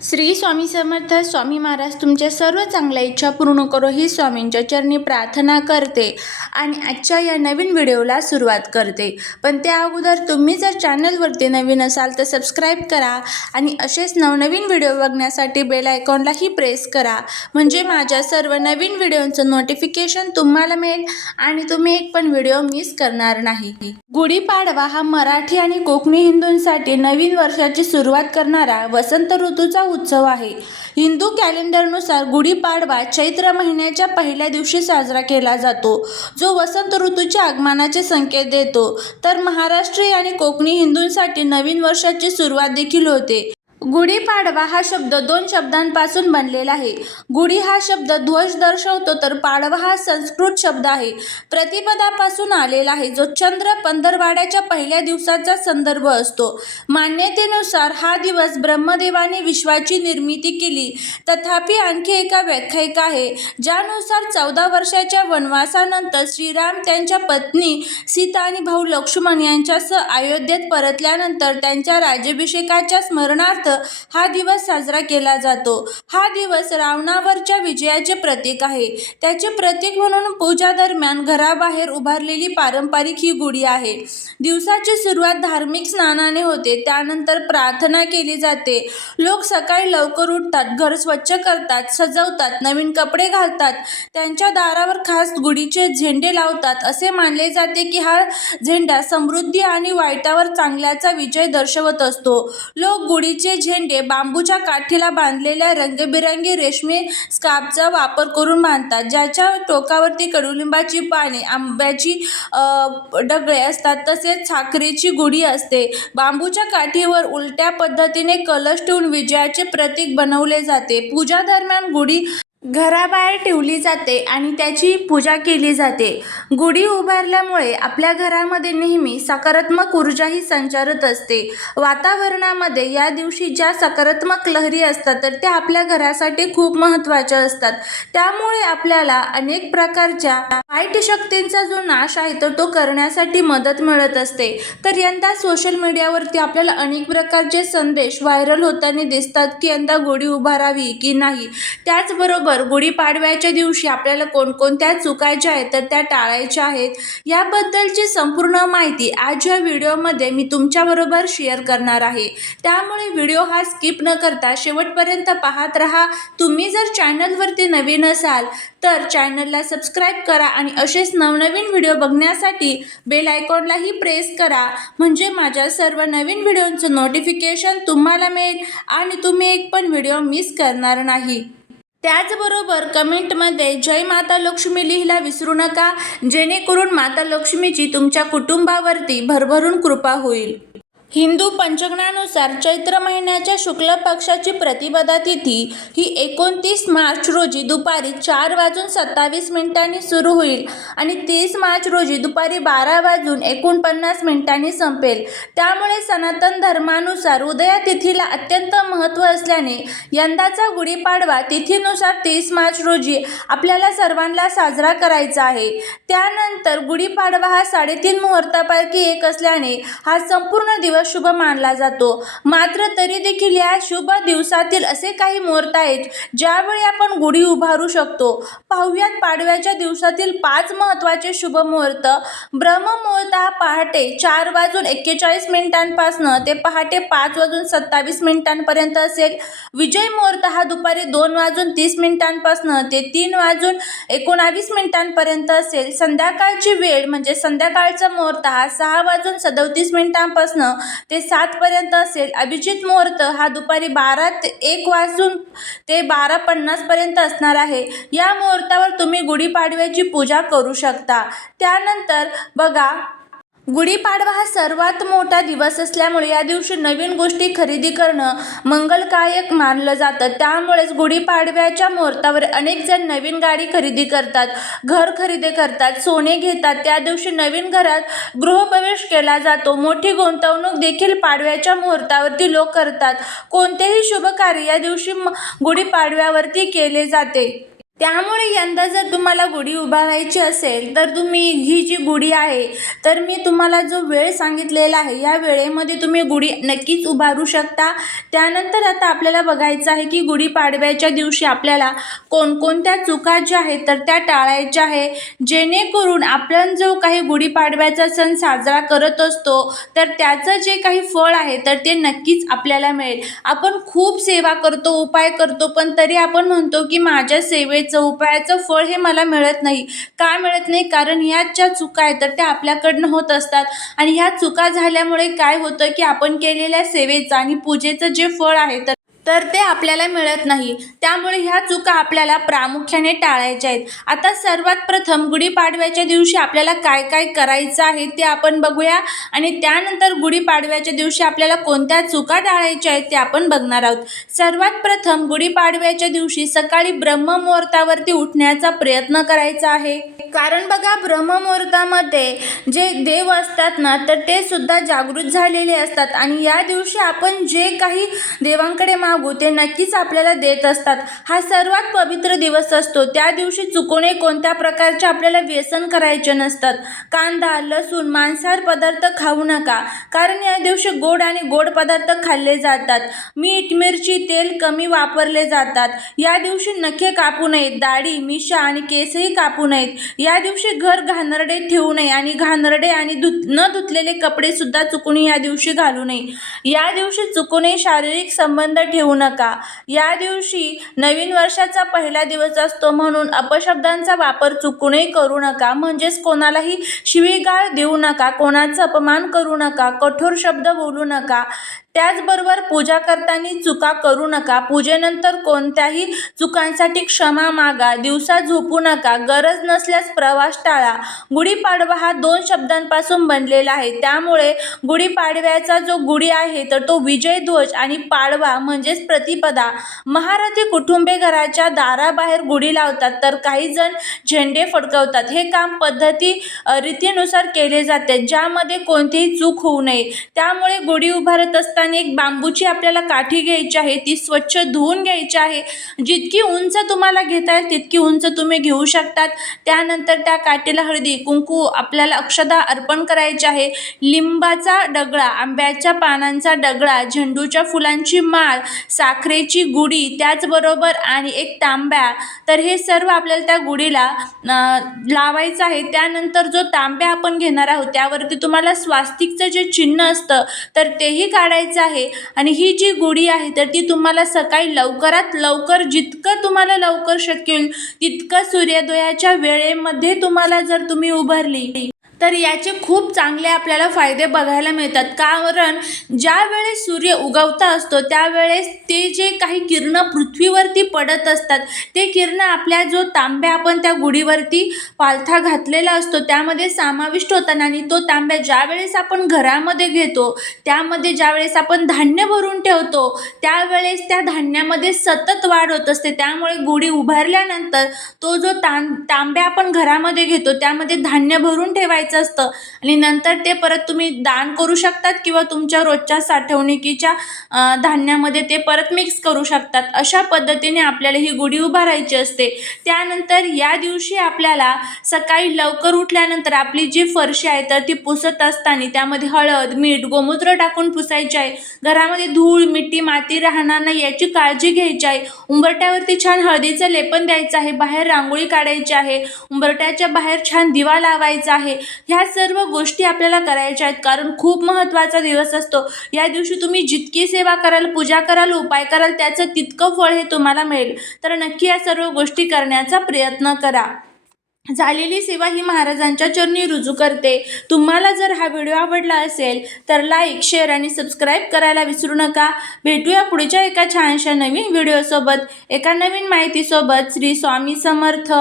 श्री स्वामी समर्थ स्वामी महाराज तुमच्या सर्व चांगल्या इच्छा पूर्ण करो ही स्वामींच्या चरणी प्रार्थना करते आणि आजच्या या नवीन व्हिडिओला सुरुवात करते. पण त्या अगोदर तुम्ही जर चॅनलवरती नवीन असाल तर सबस्क्राईब करा आणि असेच नवनवीन व्हिडिओ बघण्यासाठी बेल आयकॉनलाही प्रेस करा. म्हणजे माझ्या सर्व नवीन व्हिडिओचं नोटिफिकेशन तुम्हाला मिळेल आणि तुम्ही एक पण व्हिडिओ मिस करणार नाही. गुढीपाडवा हा मराठी आणि कोकणी हिंदूंसाठी नवीन वर्षाची सुरुवात करणारा वसंत ऋतूचा उत्सव आहे. हिंदू कॅलेंडरनुसार गुढीपाडवा चैत्र महिन्याच्या पहिल्या दिवशी साजरा केला जातो. जो वसंत ऋतूच्या आगमनाचे संकेत देतो. तर महाराष्ट्रीय आणि कोकणी हिंदूंसाठी नवीन वर्षाची सुरुवात देखील होते. गुढीपाडवा हा शब्द दोन शब्दांपासून बनलेला आहे. गुढी हा शब्द ध्वज दर्शवतो तर पाडवा हा संस्कृत शब्द आहे. प्रतिपदापासून आलेला आहे. जो चंद्र पंधरवाड्याच्या पहिल्या दिवसाचा संदर्भ असतो. मान्यतेनुसार हा दिवस ब्रह्मदेवाने विश्वाची निर्मिती केली. तथापि आणखी एका व्याख्यायिका आहे. ज्यानुसार चौदा वर्षाच्या वनवासानंतर श्रीराम त्यांच्या पत्नी सीता आणि भाऊ लक्ष्मण यांच्यासह अयोध्येत परतल्यानंतर त्यांच्या राज्याभिषेकाच्या स्मरणार्थ हा दिवस साजरा केला जातो. हा दिवस रावणावरच्या विजयाचे प्रतीक आहे. त्याचे प्रतीक म्हणून पूजा दरम्यान घराबाहेर उभारलेली पारंपरिक ही गुढी आहे. दिवसाची सुरुवात धार्मिक स्नानाने होते. त्यानंतर प्रार्थना केली जाते. लोक सकाळी लवकर उठतात घर स्वच्छ करतात सजवतात नवीन कपडे घालतात. त्यांच्या दारावर खास गुढीचे झेंडे लावतात. असे मानले जाते की हा झेंडा समृद्धी आणि वाईटावर चांगल्याचा विजय दर्शवत असतो. लोक गुढीचे झेंडे बांबूच्या काठीला बांधलेल्या रंगबिरंगी रेशमी स्कार्फचा वापर करून बांधतात ज्याच्या टोकावरती कडुलिंबाची पाने आंब्याची डगळे असतात तसेच साखरेची गुढी असते. बांबूच्या काठीवर उलट्या पद्धतीने कलश ठेवून विजयाचे प्रतीक बनवले जाते. पूजा दरम्यान गुढी घराबाहेर ठेवली जाते आणि त्याची पूजा केली जाते. गुढी उभारल्यामुळे आपल्या घरामध्ये नेहमी सकारात्मक ऊर्जाही संचारत असते. वातावरणामध्ये या दिवशी ज्या सकारात्मक लहरी असतात तर त्या आपल्या घरासाठी खूप महत्त्वाच्या असतात. त्यामुळे आपल्याला अनेक प्रकारच्या वाईट शक्तींचा जो नाश आहे तर तो करण्यासाठी मदत मिळत असते. तर यंदा सोशल मीडियावरती आपल्याला अनेक प्रकारचे संदेश व्हायरल होताना दिसतात की यंदा गुढी उभारावी की नाही. त्याचबरोबर गुढीपाडव्याच्या दिवशी आपल्याला कोणकोणत्या चुका ज्या आहेत तर त्या टाळायच्या आहेत याबद्दलची संपूर्ण माहिती आज या व्हिडिओमध्ये मी तुमच्याबरोबर शेअर करणार आहे. त्यामुळे व्हिडिओ हा स्किप न करता शेवटपर्यंत पाहत राहा. तुम्ही जर चॅनलवरती नवीन असाल तर चॅनलला सबस्क्राईब करा आणि असेच नवनवीन व्हिडिओ बघण्यासाठी बेल आयकॉनलाही प्रेस करा. म्हणजे माझ्या सर्व नवीन व्हिडिओंचं नोटिफिकेशन तुम्हाला मिळेल आणि तुम्ही एक पण व्हिडिओ मिस करणार नाही. त्याचबरोबर कमेंटमध्ये जय माता लक्ष्मी लिहिला विसरू नका जेणेकरून माता लक्ष्मीची तुमच्या कुटुंबावरती भरभरून कृपा होईल. हिंदू पंचांगानुसार चैत्र महिन्याच्या शुक्ल पक्षाची प्रतिपदा तिथी ही एकोणतीस मार्च रोजी दुपारी चार वाजून सत्तावीस मिनिटांनी सुरू होईल आणि तीस मार्च रोजी दुपारी बारा वाजून एकोणपन्नास मिनिटांनी संपेल. त्यामुळे सनातन धर्मानुसार उदया तिथीला अत्यंत महत्त्व असल्याने यंदाचा गुढीपाडवा तिथीनुसार तीस मार्च रोजी आपल्याला सर्वांना साजरा करायचा आहे. त्यानंतर गुढीपाडवा हा साडेतीन मुहूर्तापैकी एक असल्याने हा संपूर्ण दिवस शुभ मानला जातो. मात्र तरी देखील या शुभ दिवसातील असे काही मुहूर्त आहेत ज्यावेळी आपण गुढी उभारू शकतो. पाहुयात पाडव्याच्या दिवसातील पाच महत्त्वाचे शुभ मुहूर्त. ब्रह्ममुहूर्त हा पहाटे चार वाजून एक्केचाळीस मिनिटांपासनं ते पहाटे पाच वाजून सत्तावीस मिनिटांपर्यंत असेल. विजय मुहूर्त हा दुपारी दोन वाजून तीस मिनिटांपासनं ते तीन वाजून एकोणावीस मिनिटांपर्यंत असेल. संध्याकाळची वेळ म्हणजे संध्याकाळचा मुहूर्त हा सहा वाजून सदोतीस मिनिटांपासनं ते सातपर्यंत असेल. अभिजित मुहूर्त हा दुपारी बारा ते एक वाजून ते बारा पन्नासपर्यंत असणार आहे. या मुहूर्तावर तुम्ही गुढीपाडव्याची पूजा करू शकता. त्यानंतर बघा गुढीपाडवा हा सर्वात मोठा दिवस असल्यामुळे या दिवशी नवीन गोष्टी खरेदी करणं मंगलकारक मानलं जातं. त्यामुळेच गुढीपाडव्याच्या मुहूर्तावर अनेक जण नवीन गाडी खरेदी करतात घर खरेदी करतात सोने घेतात. त्या दिवशी नवीन घरात गृहप्रवेश केला जातो. मोठी गुंतवणूक देखील पाडव्याच्या मुहूर्तावरती लोक करतात. कोणतेही शुभ कार्य या दिवशी म- गुढीपाडव्यावरती केले जाते. त्यामुळे यंदा जर तुम्हाला गुढी उभारायची असेल तर तुम्ही ही जी गुढी आहे तर मी तुम्हाला जो वेळ सांगितलेला आहे या वेळेमध्ये तुम्ही गुढी नक्कीच उभारू शकता. त्यानंतर आता आपल्याला बघायचं आहे की गुढीपाडव्याच्या दिवशी आपल्याला कोणकोणत्या चुका ज्या आहेत तर त्या टाळायच्या आहे. जेणेकरून आपण जो काही गुढीपाडव्याचा सण साजरा करत असतो तर त्याचं जे काही फळ आहे तर ते नक्कीच आपल्याला मिळेल. आपण खूप सेवा करतो उपाय करतो पण तरी आपण म्हणतो की माझ्या सेवेचं उपायाचं फळ हे मला मिळत नाही. का मिळत नाही? कारण ह्या ज्या चुका आहेत तर त्या आपल्याकडनं होत असतात. आणि ह्या चुका झाल्यामुळे काय होतं की आपण केलेल्या सेवेचं आणि पूजेचं जे फळ आहे तर तर ते आपल्याला मिळत नाही. त्यामुळे ह्या चुका आपल्याला प्रामुख्याने टाळायच्या आहेत. आता सर्वात प्रथम गुढीपाडव्याच्या दिवशी आपल्याला काय काय करायचं आहे ते आपण बघूया. आणि त्यानंतर गुढीपाडव्याच्या दिवशी आपल्याला कोणत्या चुका टाळायच्या आहेत ते आपण बघणार आहोत. सर्वात प्रथम गुढीपाडव्याच्या दिवशी सकाळी ब्रह्ममुहूर्तावरती उठण्याचा प्रयत्न करायचा आहे. कारण बघा ब्रह्ममुहूर्तामध्ये जे देव असतात ना तर ते सुद्धा जागृत झालेले असतात. आणि या दिवशी आपण जे काही देवांकडे मागू ते नक्कीच आपल्याला देत असतात. हा सर्वात पवित्र दिवस असतो. त्या दिवशी चुकूने कोणत्या प्रकारचे आपल्याला व्यसन करायचे नसतात. कांदा लसूण मांसाहार पदार्थ खाऊ नका. कारण या दिवशी गोड आणि गोड पदार्थ खाल्ले जातात. मीठ मिरची तेल कमी वापरले जातात. या दिवशी नखे कापू नयेत. दाढी मिशा आणि केसही कापू नयेत. या दिवशी घर घाणरडे ठेवू नये आणि घाणरडे आणि धुत न धुतलेले कपडे सुद्धा चुकून या दिवशी घालू नये. या दिवशी चुकूनही शारीरिक संबंध ठेवू नका. या दिवशी नवीन वर्षाचा पहिला दिवस असतो म्हणून अपशब्दांचा वापर चुकूनही करू नका. म्हणजेच कोणालाही शिवीगाळ देऊ नका कोणाचा अपमान करू नका कठोर शब्द बोलू नका. त्याचबरोबर पूजा करताना चुका करू नका. पूजेनंतर कोणत्याही चुकांसाठी क्षमा मागा. दिवसा झोपू नका. गरज नसल्यास प्रवास टाळा. गुढीपाडवा हा दोन शब्दांपासून बनलेला आहे. त्यामुळे गुढीपाडव्याचा जो गुढी आहे तर तो विजय ध्वज आणि पाडवा म्हणजेच प्रतिपदा. महारथी कुटुंबे घराच्या दाराबाहेर गुढी लावतात तर काही जण झेंडे फडकवतात. हे काम पद्धती रीतीनुसार केले जाते ज्यामध्ये कोणतीही चूक होऊ नये. त्यामुळे गुढी उभारत असताना एक बांबूची आपल्याला काठी घ्यायची आहे ती स्वच्छ धुवून घ्यायची आहे. जितकी उंच तुम्हाला घेता येईल तितकी उंच तुम्ही घेऊ शकतात. त्यानंतर त्या काठीला हळदी कुंकू आपल्याला अक्षदा अर्पण करायची आहे. लिंबाचा डगळा आंब्याच्या पानांचा डगळा झेंडूच्या फुलांची माळ साखरेची गुढी त्याचबरोबर आणि एक तांब्या. तर हे सर्व आपल्याला त्या गुढीला लावायचं आहे. त्यानंतर जो तांब्या आपण घेणार आहोत त्यावरती तुम्हाला स्वास्तिकचं जे चिन्ह असतं तर तेही काढायचं आहे आणि ही जी गुढी आहे तर ती तुम्हाला सकाळी लवकरात लवकर जितकं तुम्हाला लवकर शक्य होईल तितकं सूर्योदयाच्या वेळेमध्ये तुम्हाला जर तुम्ही उभारली. तर याचे खूप चांगले आपल्याला फायदे बघायला मिळतात. कारण ज्यावेळेस सूर्य उगवता असतो त्यावेळेस ते जे काही किरणं पृथ्वीवरती पडत असतात ते किरणं आपल्या जो तांब्या आपण त्या गुढीवरती पालथा घातलेला असतो त्यामध्ये समाविष्ट होतात आणि तो तांब्या ज्यावेळेस आपण घरामध्ये घेतो त्यामध्ये ज्यावेळेस आपण धान्य भरून ठेवतो त्यावेळेस त्या धान्यामध्ये सतत वाढ होत असते. त्यामुळे गुढी उभारल्यानंतर तो जो तां तांब्या आपण घरामध्ये घेतो त्यामध्ये धान्य भरून ठेवायचं असतं. आणि नंतर ते परत तुम्ही दान करू शकतात किंवा तुमच्या रोजच्या साठवणुकीच्या धान्यामध्ये ते परत मिक्स करू शकतात. अशा पद्धतीने आपल्याला ही गुढी उभारायची असते. त्यानंतर या दिवशी आपल्याला सकाळी लवकर उठल्यानंतर आपली जी फरशी आहे तर ती पुसत असताना त्यामध्ये हळद मीठ गोमूत्र टाकून पुसायची आहे. घरामध्ये धूळ मिट्टी माती राहणार नाही याची काळजी घ्यायची आहे. उंबरट्यावरती छान हळदीचं लेपन द्यायचं आहे. बाहेर रांगोळी काढायची आहे. उंबरट्याच्या बाहेर छान दिवा लावायचा आहे. ह्या सर्व गोष्टी आपल्याला करायच्या आहेत. कारण खूप महत्त्वाचा दिवस असतो. या दिवशी तुम्ही जितकी सेवा कराल पूजा कराल उपाय कराल त्याचं तितकं फळ हे तुम्हाला मिळेल. तर नक्की या सर्व गोष्टी करण्याचा प्रयत्न करा. झालेली सेवा ही महाराजांच्या चरणी रुजू करते. तुम्हाला जर हा व्हिडिओ आवडला असेल तर लाईक शेअर आणि सबस्क्राईब करायला विसरू नका. भेटूया पुढच्या एका छानशा नवीन व्हिडिओसोबत. एका नवीन माहितीसोबत श्री स्वामी समर्थ.